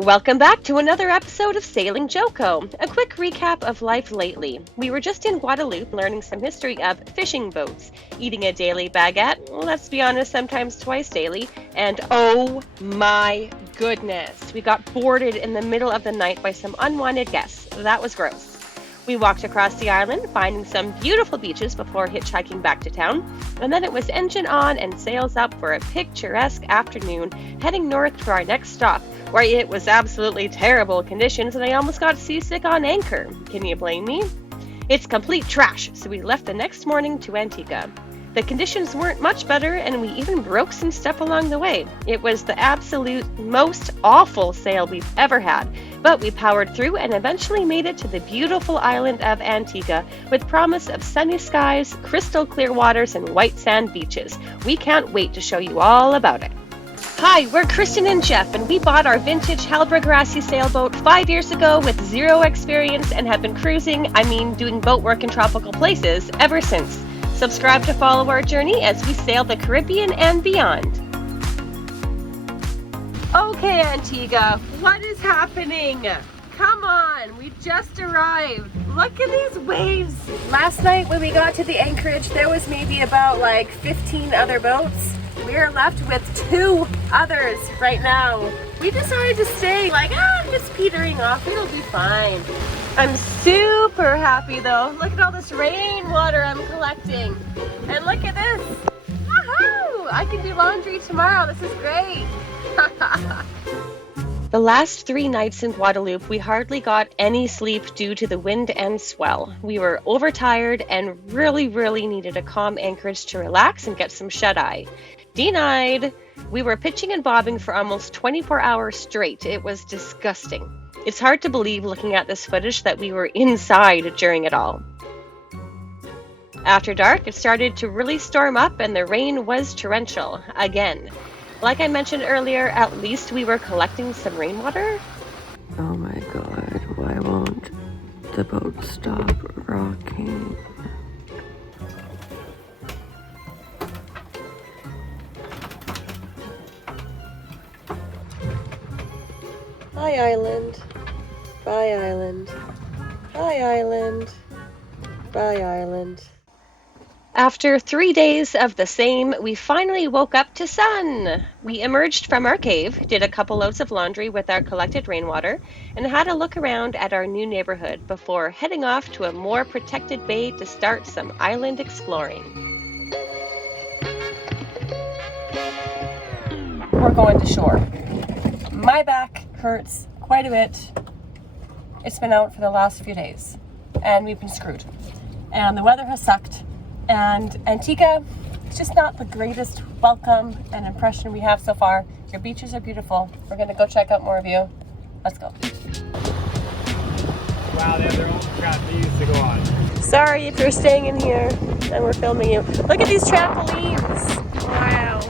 Welcome back to another episode of Sailing Joco. A quick recap of life lately. We were just in Guadeloupe learning some history of fishing boats, eating a daily baguette, let's be honest, sometimes twice daily, and oh my goodness, we got boarded in the middle of the night by some unwanted guests. That was gross. We walked across the island, finding some beautiful beaches before hitchhiking back to town, and then it was engine on and sails up for a picturesque afternoon, heading north to our next stop, where it was absolutely terrible conditions and I almost got seasick on anchor. Can you blame me? It's complete trash, so we left the next morning to Antigua. The conditions weren't much better, and we even broke some stuff along the way. It was the absolute most awful sail we've ever had, but we powered through and eventually made it to the beautiful island of Antigua with promise of sunny skies, crystal clear waters, and white sand beaches. We can't wait to show you all about it. Hi, we're Kristen and Jeff, and we bought our vintage Hallberg Rassy sailboat 5 years ago with zero experience and have been doing boat work in tropical places ever since. Subscribe to follow our journey as we sail the Caribbean and beyond. Okay, Antigua, what is happening? Come on, we just arrived. Look at these waves. Last night when we got to the anchorage, there was maybe about 15 other boats. We are left with 2 others right now. We decided to stay just petering off. It'll be fine. I'm super happy though. Look at all this rainwater I'm collecting. And look at this. Woohoo! I can do laundry tomorrow. This is great. The last 3 nights in Guadeloupe, we hardly got any sleep due to the wind and swell. We were overtired and really needed a calm anchorage to relax and get some shut-eye. Denied! We were pitching and bobbing for almost 24 hours straight. It was disgusting. It's hard to believe looking at this footage that we were inside during it all. After dark, it started to really storm up and the rain was torrential again. Like I mentioned earlier, at least we were collecting some rainwater. Oh my god, why won't the boat stop rocking? Hi island, bye island, hi island, bye island. After 3 days of the same, we finally woke up to sun. We emerged from our cave, did a couple loads of laundry with our collected rainwater, and had a look around at our new neighborhood before heading off to a more protected bay to start some island exploring. We're going to shore. My back hurts quite a bit. It's been out for the last few days, and we've been screwed. And the weather has sucked. And Antigua, it's just not the greatest welcome and impression we have so far. Your beaches are beautiful. We're gonna go check out more of you. Let's go. Wow, they have their own trapeze to go on. Sorry if you're staying in here and we're filming you. Look at these trampolines. Wow.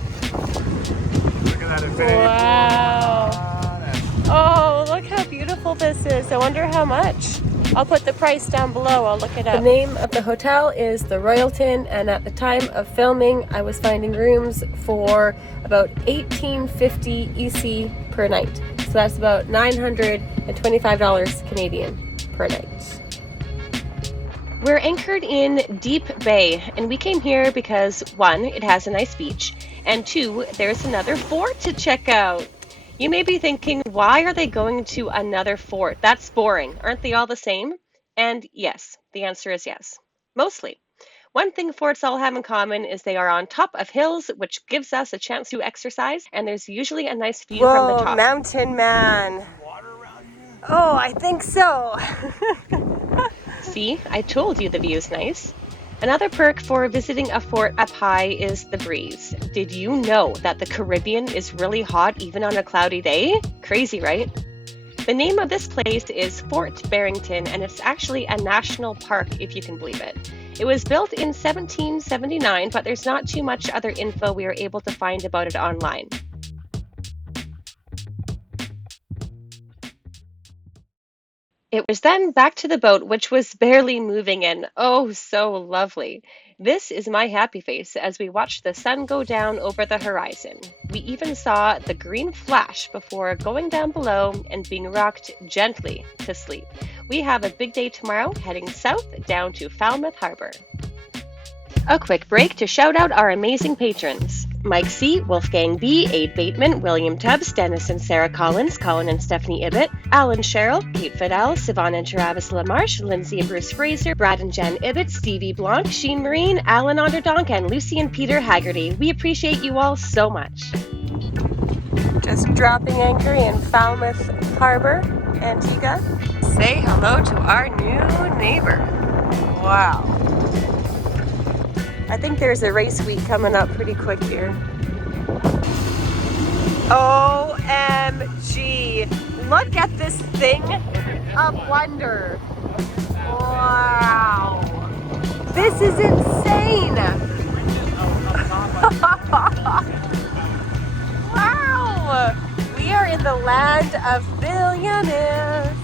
Look at that infinity Wow. pool. Oh, look how beautiful this is. I wonder how much. I'll put the price down below. I'll look it up. The name of the hotel is the Royalton, and at the time of filming, I was finding rooms for about $18.50 EC per night. So that's about $925 Canadian per night. We're anchored in Deep Bay, and we came here because 1, it has a nice beach, and 2, there's another fort to check out. You may be thinking, why are they going to another fort? That's boring. Aren't they all the same? And yes, the answer is yes. Mostly. One thing forts all have in common is they are on top of hills, which gives us a chance to exercise, and there's usually a nice view from the top. Mountain man. Water around here? Oh, I think so. See, I told you the view's nice. Another perk for visiting a fort up high is the breeze. Did you know that the Caribbean is really hot even on a cloudy day? Crazy, right? The name of this place is Fort Barrington, and it's actually a national park, if you can believe it. It was built in 1779, but there's not too much other info we were able to find about it online. It was then back to the boat, which was barely moving and oh, so lovely. This is my happy face as we watched the sun go down over the horizon. We even saw the green flash before going down below and being rocked gently to sleep. We have a big day tomorrow, heading south down to Falmouth Harbor. A quick break to shout out our amazing patrons. Mike C., Wolfgang B., Abe Bateman, William Tubbs, Dennis and Sarah Collins, Colin and Stephanie Ibbett, Alan Sherrill, Kate Fidel, Sivan and Travis LaMarche, Lindsay and Bruce Fraser, Brad and Jen Ibbett, Stevie Blanc, Sheen Marine, Alan Onderdonk, and Lucy and Peter Haggerty. We appreciate you all so much. Just dropping anchor in Falmouth Harbor, Antigua. Say hello to our new neighbor. Wow. I think there's a race week coming up pretty quick here. OMG! Look at this thing of wonder. Wow! This is insane! Wow! We are in the land of billionaires.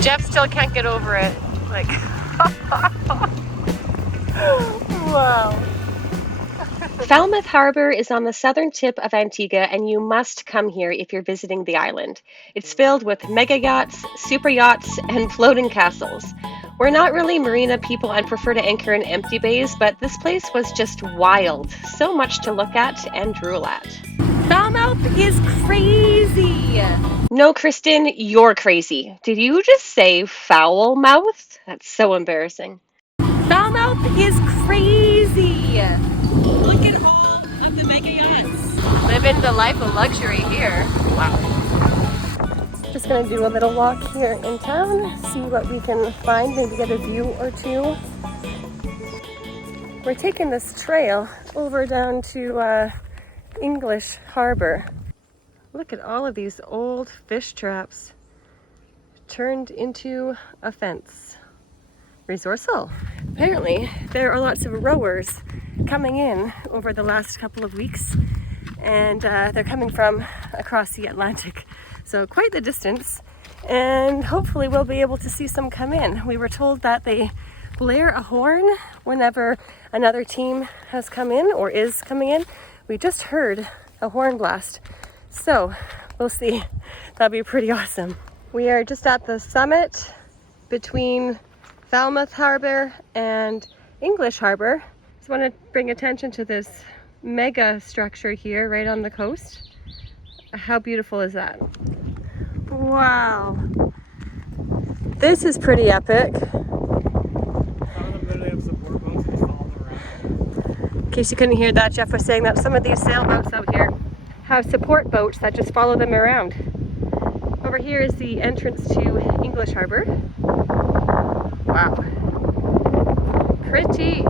Jeff still can't get over it. Like, wow. Falmouth Harbor is on the southern tip of Antigua, and you must come here if you're visiting the island. It's filled with mega yachts, super yachts, and floating castles. We're not really marina people and prefer to anchor in empty bays, but this place was just wild. So much to look at and drool at. Falmouth is crazy! No, Kristen, you're crazy. Did you just say foul mouth? That's so embarrassing. Falmouth is crazy! Look at all of the mega yachts. Living the life of luxury here. Wow. Just gonna do a little walk here in town, see what we can find, maybe get a view or two. We're taking this trail over down to English Harbor. Look at all of these old fish traps turned into a fence. Resourceful. Apparently, there are lots of rowers coming in over the last couple of weeks, and they're coming from across the Atlantic. So quite the distance, and hopefully we'll be able to see some come in. We were told that they blare a horn whenever another team has come in or is coming in. We just heard a horn blast, so we'll see. That'd be pretty awesome. We are just at the summit between Falmouth Harbor and English Harbor. Just want to bring attention to this mega structure here right on the coast. How beautiful is that? Wow. This is pretty epic. In case you couldn't hear that, Jeff was saying that some of these sailboats out here have support boats that just follow them around. Over here is the entrance to English Harbor. Wow. Pretty.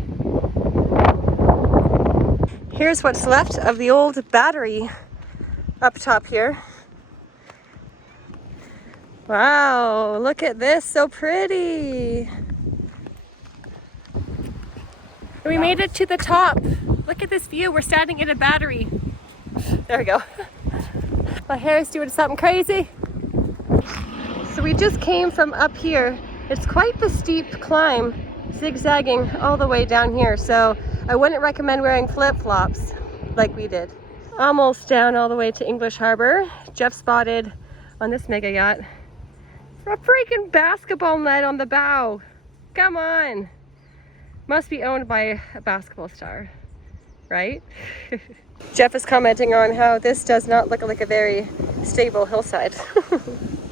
Here's what's left of the old battery up top here. Wow, look at this, so pretty. We made it to the top. Look at this view, we're standing in a battery. There we go. My hair's doing something crazy. So we just came from up here. It's quite the steep climb, zigzagging all the way down here. So I wouldn't recommend wearing flip-flops like we did. Almost down all the way to English Harbor. Jeff spotted on this mega yacht a freaking basketball net on the bow. Come on. Must be owned by a basketball star, right? Jeff is commenting on how this does not look like a very stable hillside. I'm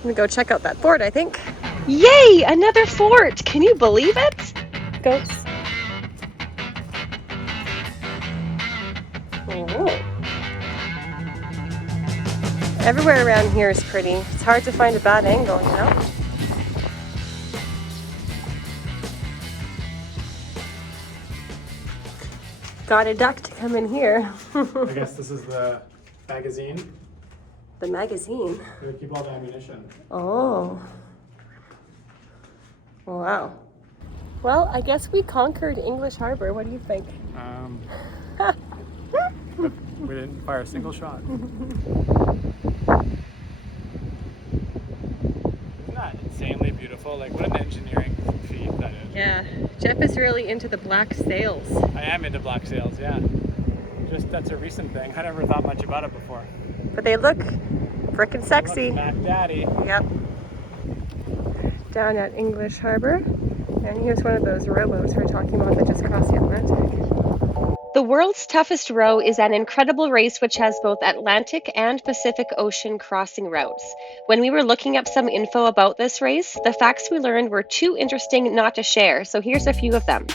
gonna go check out that fort, I think. Yay! Another fort! Can you believe it? Goats. Oh. Everywhere around here is pretty. It's hard to find a bad angle, you know? Got a duck to come in here. I guess this is the magazine. The magazine? They keep all the ammunition. Oh. Wow. Well, I guess we conquered English Harbor. What do you think? We didn't fire a single shot. Isn't that insanely beautiful? beautiful. Like, what an engineering feat that is. Yeah, Jeff is really into the black sails. I am into black sails, yeah. Just, that's a recent thing. I never thought much about it before. But they look frickin' sexy. Mac Daddy. Yep. Down at English Harbor. And here's one of those rowboats we're talking about that just crossed the Atlantic. The world's toughest row is an incredible race which has both Atlantic and Pacific Ocean crossing routes. When we were looking up some info about this race, the facts we learned were too interesting not to share, so here's a few of them.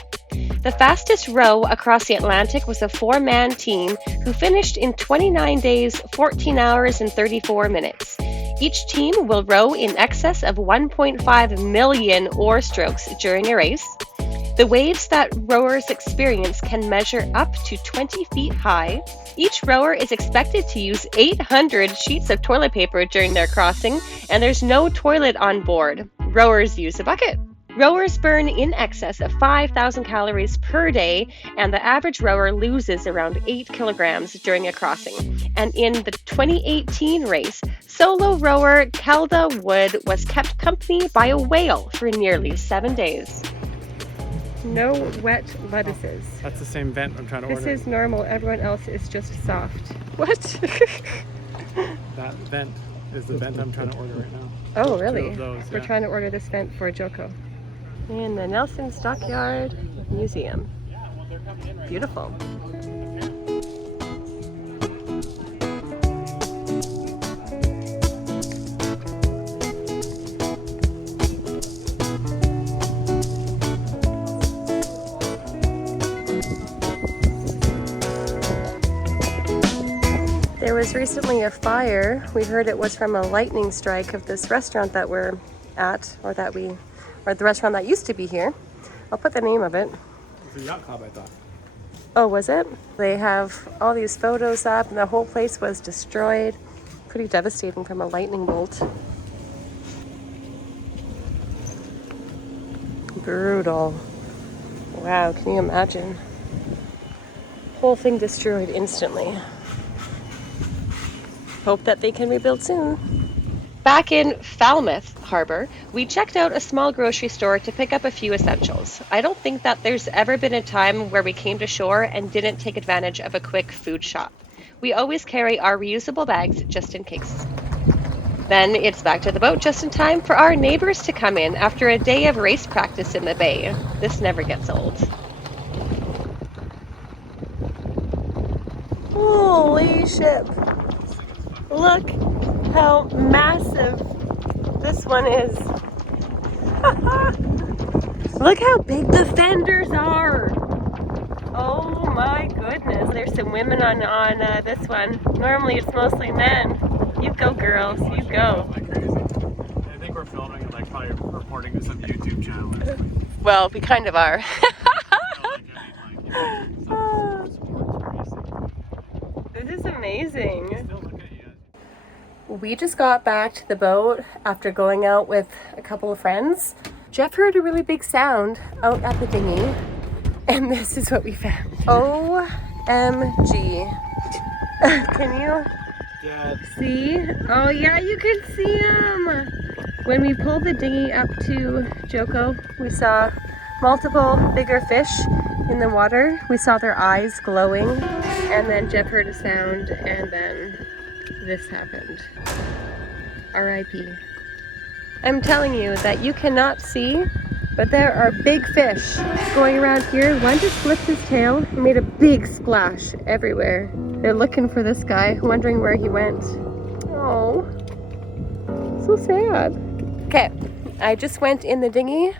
The fastest row across the Atlantic was a 4-man team who finished in 29 days, 14 hours, and 34 minutes. Each team will row in excess of 1.5 million oar strokes during a race. The waves that rowers experience can measure up to 20 feet high. Each rower is expected to use 800 sheets of toilet paper during their crossing, and there's no toilet on board. Rowers use a bucket. Rowers burn in excess of 5,000 calories per day, and the average rower loses around 8 kilograms during a crossing. And in the 2018 race, solo rower Kelda Wood was kept company by a whale for nearly 7 days. No wet lettuces. That's the same vent I'm trying to order. This is normal, everyone else is just soft. What? That vent is the vent I'm trying to order right now. Oh, really? 2 of those, We're yeah. trying to order this vent for Joco. In the Nelson Stockyard Museum. Beautiful. There was recently a fire. We heard it was from a lightning strike of this restaurant that we're at, or the restaurant that used to be here. I'll put the name of it. It's a yacht club, I thought. Oh, was it? They have all these photos up and the whole place was destroyed. Pretty devastating from a lightning bolt. Brutal. Wow, can you imagine? Whole thing destroyed instantly. Hope that they can rebuild soon. Back in Falmouth Harbor, we checked out a small grocery store to pick up a few essentials. I don't think that there's ever been a time where we came to shore and didn't take advantage of a quick food shop. We always carry our reusable bags just in case. Then it's back to the boat just in time for our neighbors to come in after a day of race practice in the bay. This never gets old. Holy ship! Look how massive this one is. Look how big the fenders are. Oh my goodness. There's some women on this one. Normally it's mostly men. You go, girls. You go. I think we're filming and like probably reporting to some YouTube channel. Well, we kind of are. This is amazing. We just got back to the boat after going out with a couple of friends. Jeff heard a really big sound out at the dinghy, and this is what we found. OMG. Can you see? Oh yeah, you can see them. When we pulled the dinghy up to Joco, we saw multiple bigger fish in the water. We saw their eyes glowing, and then Jeff heard a sound, and then this happened. R.I.P. I'm telling you that you cannot see, but there are big fish going around here. One just flipped his tail and made a big splash everywhere. They're looking for this guy, wondering where he went. Oh, so sad. Okay, I just went in the dinghy.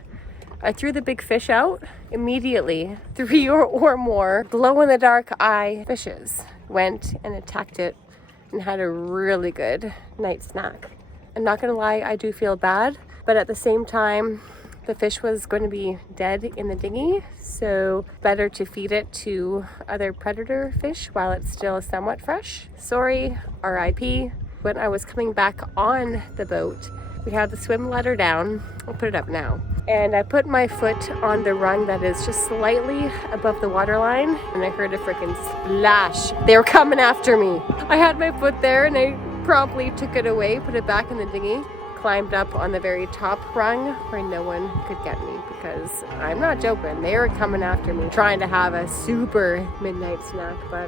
I threw the big fish out. Immediately, 3 or more glow-in-the-dark eye fishes went and attacked it and had a really good night snack. I'm not gonna lie, I do feel bad, but at the same time, the fish was going to be dead in the dinghy, so better to feed it to other predator fish while it's still somewhat fresh. Sorry, RIP. When I was coming back on the boat, we had the swim ladder down. I'll put it up now. And I put my foot on the rung that is just slightly above the waterline, and I heard a freaking splash. They were coming after me. I had my foot there and I promptly took it away, put it back in the dinghy, climbed up on the very top rung where no one could get me, because I'm not joking, they were coming after me trying to have a super midnight snack, but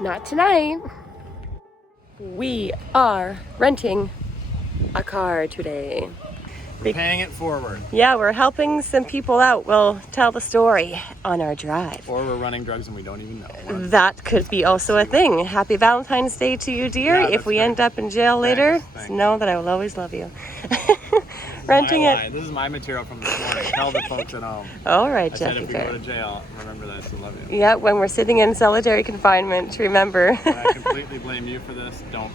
not tonight. We are renting a car today. Paying it forward. Yeah, we're helping some people out. We'll tell the story on our drive. Or we're running drugs and we don't even know. That could be also a thing. Happy Valentine's Day to you, dear. Yeah, if we great. end up in jail later, Thanks. know that I will always love you. Renting it. This is my material from this morning. Tell the folks at home. All right, I said Jeffy if we Fair. go to jail, remember that I still love you. Yeah, when we're sitting in solitary confinement, remember. And I completely blame you for this. Don't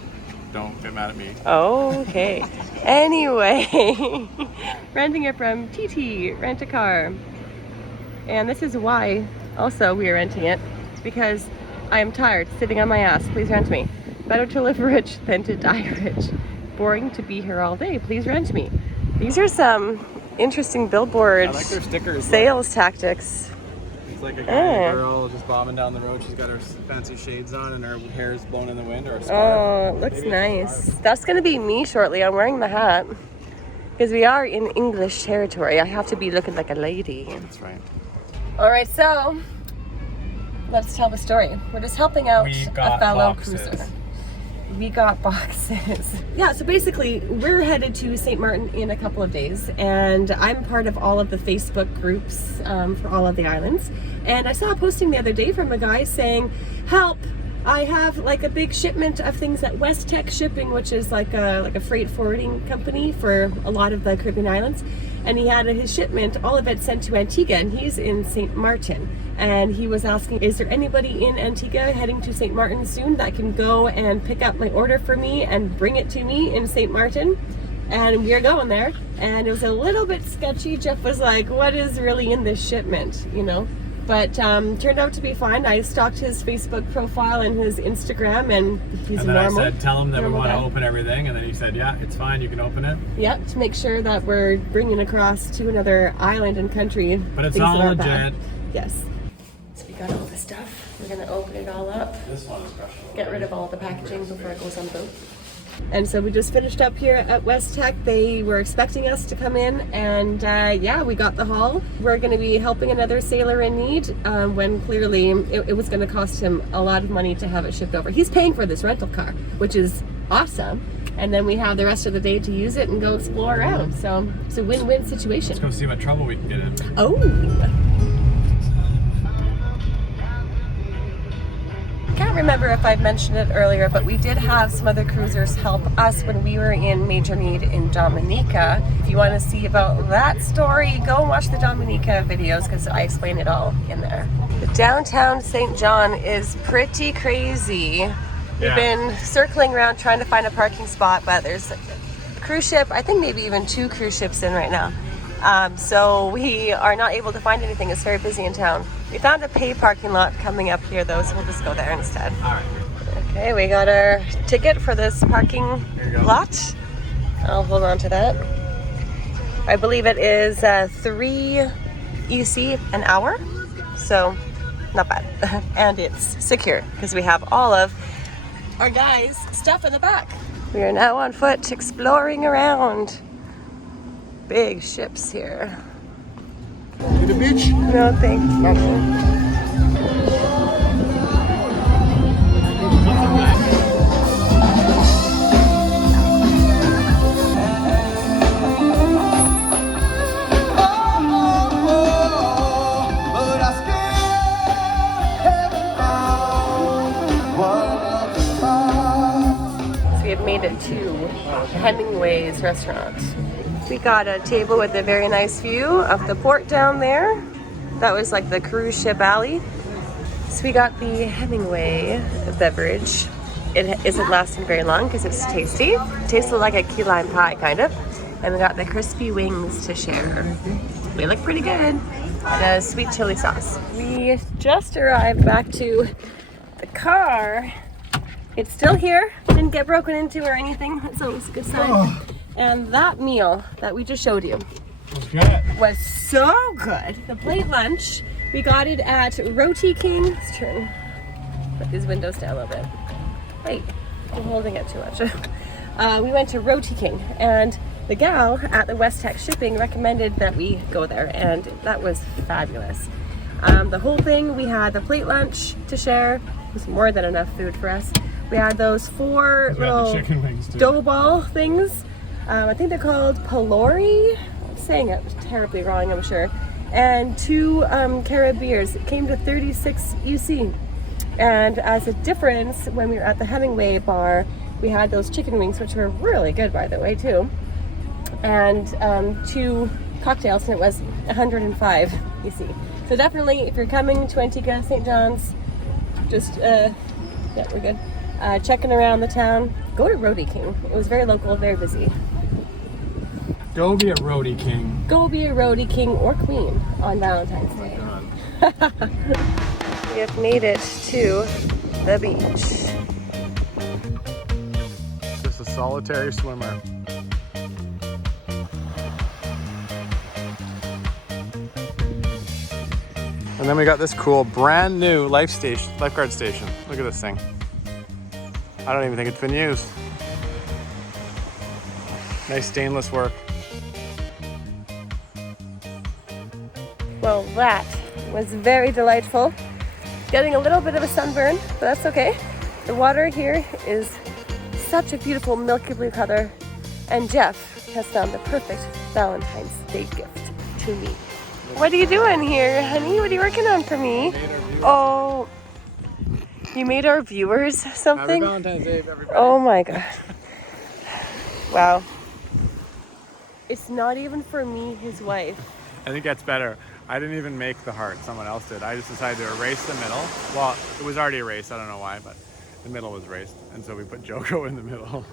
get mad at me. Okay. Anyway, renting it from TT Rent a Car. And this is why also we are renting it. It's because I am tired sitting on my ass. Please rent me. Better to live rich than to die rich. Boring to be here all day. Please rent me. These are some interesting billboard I like their stickers. sales tactics. It's like a guy and a girl just bombing down the road. She's got her fancy shades on and her hair is blown in the wind, or a scarf. Oh, it looks nice. That's going to be me shortly. I'm wearing the hat. Because we are in English territory. I have to be looking like a lady. That's right. All right, so let's tell the story. We're just helping out We a got fellow boxes. cruiser. We got boxes. Yeah, so basically we're headed to St. Martin in a couple of days, and I'm part of all of the Facebook groups for all of the islands. And I saw a posting the other day from a guy saying, help, I have like a big shipment of things at West Tech Shipping, which is like a freight forwarding company for a lot of the Caribbean islands. And he had his shipment, all of it sent to Antigua, and he's in St. Martin. And he was asking, is there anybody in Antigua heading to St. Martin soon that can go and pick up my order for me and bring it to me in St. Martin? And we are going there. And it was a little bit sketchy. Jeff was like, what is really in this shipment, you know? But turned out to be fine. I stalked his Facebook profile and his Instagram, and he's And then normal. I said, tell him that we normal want to guy. open everything. And then he said, yeah, it's fine. You can open it. Yeah, to make sure that we're bringing across to another island and country. But it's things all that aren't legit. bad. Yes. So we got all the stuff. We're gonna open it all up. This one is special. Get rid of all the packaging before it goes on the boat. And so we just finished up here at West Tech. They were expecting us to come in, and yeah, we got the haul. We're going to be helping another sailor in need when clearly it was going to cost him a lot of money to have it shipped over. He's paying for this rental car, which is awesome. And then we have the rest of the day to use it and go explore around. So it's a win-win situation. Let's go see what trouble we can get in. Oh! I can't remember if I've mentioned it earlier, but we did have some other cruisers help us when we were in major need in Dominica. If you want to see about that story, go and watch the Dominica videos because I explain it all in there. The downtown St. John is pretty crazy. We've been circling around trying to find a parking spot, but there's a cruise ship, I think maybe even 2 cruise ships in right now. So we are not able to find anything. It's very busy in town. We found a pay parking lot coming up here though, so we'll just go there instead. All right. Okay, we got our ticket for this parking lot. I'll hold on to that. I believe it is 3 EC an hour, so not bad. And it's secure because we have all of our guys' stuff in the back. We are now on foot exploring around. Big ships here. To the beach? No, thank you. So we have made it to Hemingway's restaurant. We got a table with a very nice view of the port down there. That was like the cruise ship alley. So we got the Hemingway beverage. It isn't lasting very long because it's tasty. It tasted like a key lime pie, kind of. And we got the crispy wings to share. They look pretty good. And a sweet chili sauce. We just arrived back to the car. It's still here. Didn't get broken into or anything. That's always a good sign. And that meal that we just showed you was so good. The plate lunch, we got it at Roti King. Let's put these windows down a little bit. Wait, I'm holding it too much. we went to Roti King, and the gal at the West Tech Shipping recommended that we go there, and that was fabulous. The whole thing, we had the plate lunch to share. It was more than enough food for us. We had those 4 little chicken wings too. dough ball things. I think they're called Pelori. I'm saying it terribly wrong, I'm sure. And 2 Cara beers. It came to 36 UC. And as a difference, when we were at the Hemingway bar, we had those chicken wings, which were really good, by the way, too. And 2 cocktails, and it was 105 UC. So definitely, if you're coming to Antigua, St. John's, just, yeah, we're good. Checking around the town, go to Roti King. It was very local, very busy. Go be a Roti King. Go be a Roti King or Queen on Valentine's Day. Oh my God. We have made it to the beach. Just a solitary swimmer. And then we got this cool brand new lifeguard station. Look at this thing. I don't even think it's been used. Nice stainless work. Well, that was very delightful. Getting a little bit of a sunburn, but that's okay. The water here is such a beautiful milky blue color, and Jeff has found the perfect Valentine's Day gift to me. What are you doing here, honey? What are you working on for me? Oh, you made our viewers something? Happy Valentine's Day, everybody. Oh my God. Wow. It's not even for me, his wife. I think that's better. I didn't even make the heart, someone else did. I just decided to erase the middle. Well, it was already erased, I don't know why, but the middle was erased. And so we put Joco in the middle.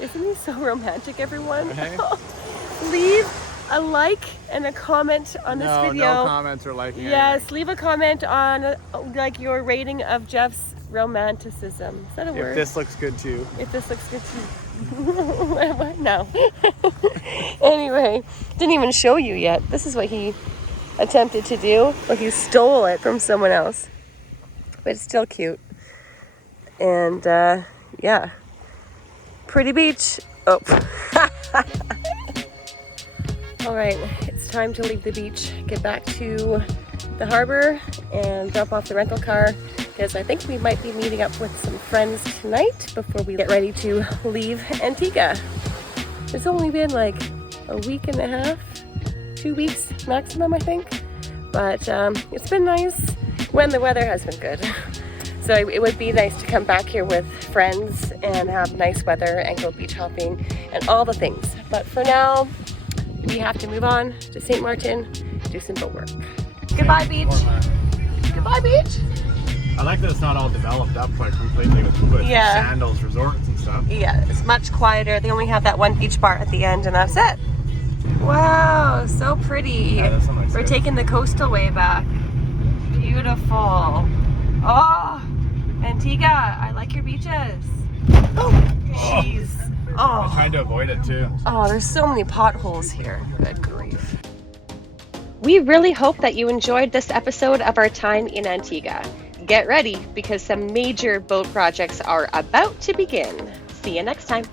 Isn't he so romantic, everyone? Hey? Leave a like and a comment on this video. No comments or liking. Yes, leave a comment on like your rating of Jeff's romanticism. Is that a word? If this looks good to you. If this looks good to you. What? No. Anyway, didn't even show you yet. This is what he attempted to do. Well, he stole it from someone else. But it's still cute. And yeah. Pretty beach. Oh. All right, it's time to leave the beach, get back to the harbor and drop off the rental car, because I think we might be meeting up with some friends tonight before we get ready to leave Antigua. It's only been like a week and a half, 2 weeks maximum, I think. But it's been nice when the weather has been good. So it would be nice to come back here with friends and have nice weather and go beach hopping and all the things. But for now, we have to move on to St. Martin, do some boat work. Goodbye, beach. Goodbye, beach. I like that it's not all developed up like completely with sandals, resorts and stuff. Yeah, it's much quieter. They only have that one beach bar at the end and that's it. Wow, so pretty. Yeah, we're taking the coastal way back. Beautiful. Oh, Antigua, I like your beaches. Oh, jeez. I tried to avoid it too. Oh, there's so many potholes here. Good grief. We really hope that you enjoyed this episode of our time in Antigua. Get ready, because some major boat projects are about to begin. See you next time.